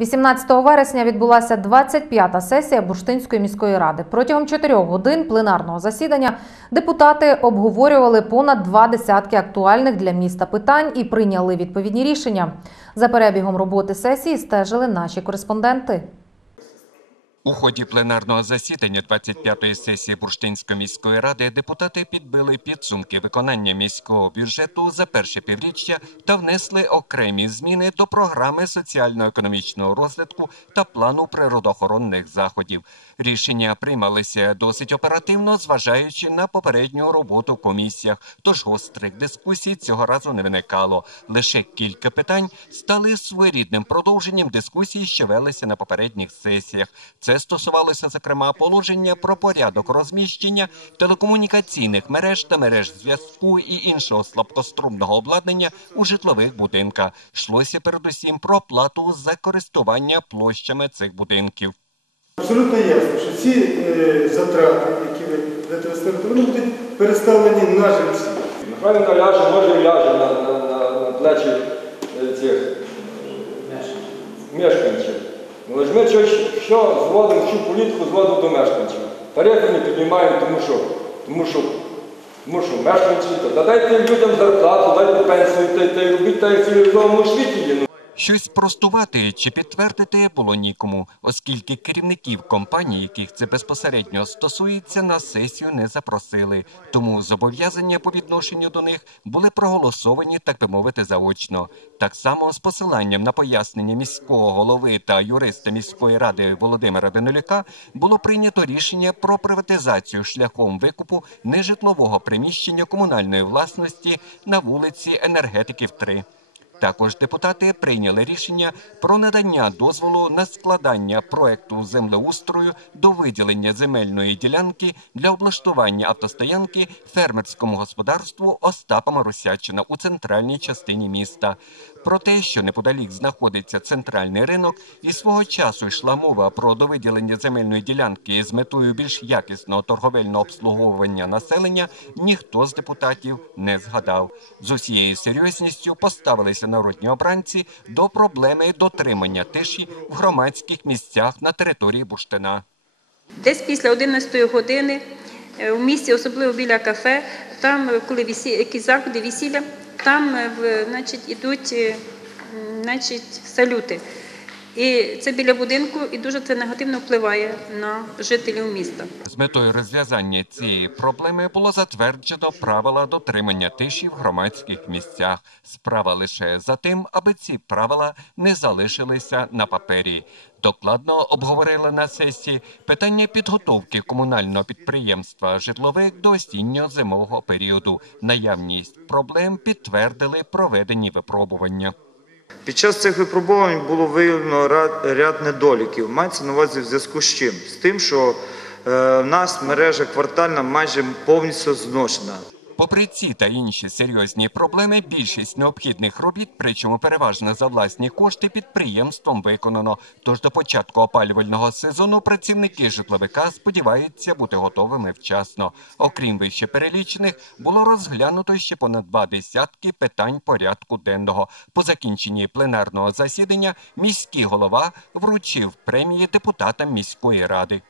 18 вересня відбулася 25-та сесія Бурштинської міської ради. Протягом чотирьох годин пленарного засідання депутати обговорювали понад два десятки актуальних для міста питань і прийняли відповідні рішення. За перебігом роботи сесії стежили наші кореспонденти. У ході пленарного засідання 25-ї сесії Бурштинської міської ради депутати підбили підсумки виконання міського бюджету за перше півріччя та внесли окремі зміни до програми соціально-економічного розвитку та плану природоохоронних заходів. Рішення приймалися досить оперативно, зважаючи на попередню роботу в комісіях. Тож гострих дискусій цього разу не виникало. Лише кілька питань стали своєрідним продовженням дискусій, що велися на попередніх сесіях. Це стосувалося зокрема положення про порядок розміщення телекомунікаційних мереж та мереж зв'язку і іншого слабкострумного обладнання у житлових будинках. Йшлося передусім про плату за користування площами цих будинків. Абсолютно ясно, що ці е, затрати, які ви будете виставити, вони будуть переставлені на жильців. Нехай ляже, може ляже на, на, на, на плечі е, цих мешканців. Але ми що зводимо, всю політику зводимо до мешканців. Тарифи не піднімаємо, тому що, тому що, тому що мешканці, та дайте людям зарплату, дайте пенсію, та, й робіть та як цивілізованому світі є. Щось спростувати чи підтвердити було нікому, оскільки керівників компаній, яких це безпосередньо стосується, на сесію не запросили. Тому зобов'язання по відношенню до них були проголосовані, так би мовити, заочно. Так само з посиланням на пояснення міського голови та юриста міської ради Володимира Данилюка було прийнято рішення про приватизацію шляхом викупу нежитлового приміщення комунальної власності на вулиці Енергетиків 3. Також депутати прийняли рішення про надання дозволу на складання проекту землеустрою до виділення земельної ділянки для облаштування автостоянки фермерському господарству Остапа Марусячина у центральній частині міста. Про те, що неподалік знаходиться центральний ринок, і свого часу йшла мова про довиділення земельної ділянки з метою більш якісного торговельного обслуговування населення, ніхто з депутатів не згадав. З усією серйозністю поставилися народні обранці до проблеми дотримання тиші в громадських місцях на території Буштина. Десь після 11 години е, в місті, особливо біля кафе, там, е, коли вісі, якісь заходи, весілля, там е, значить, ідуть е, значить, салюти. І це біля будинку, і дуже це негативно впливає на жителів міста. З метою розв'язання цієї проблеми було затверджено правила дотримання тиші в громадських місцях. Справа лише за тим, аби ці правила не залишилися на папері. Докладно обговорили на сесії питання підготовки комунального підприємства житловик до осінньо-зимового періоду. Наявність проблем підтвердили проведені випробування. Під час цих випробувань було виявлено ряд, недоліків. Мається на увазі в зв'язку з чим? З тим, що е, в нас мережа квартальна майже повністю зношена. Попри ці та інші серйозні проблеми, більшість необхідних робіт, причому переважно за власні кошти, підприємством виконано. Тож до початку опалювального сезону працівники житловика сподіваються бути готовими вчасно. Окрім вище перелічених, було розглянуто ще понад два десятки питань порядку денного. По закінченні пленарного засідання міський голова вручив премії депутатам міської ради.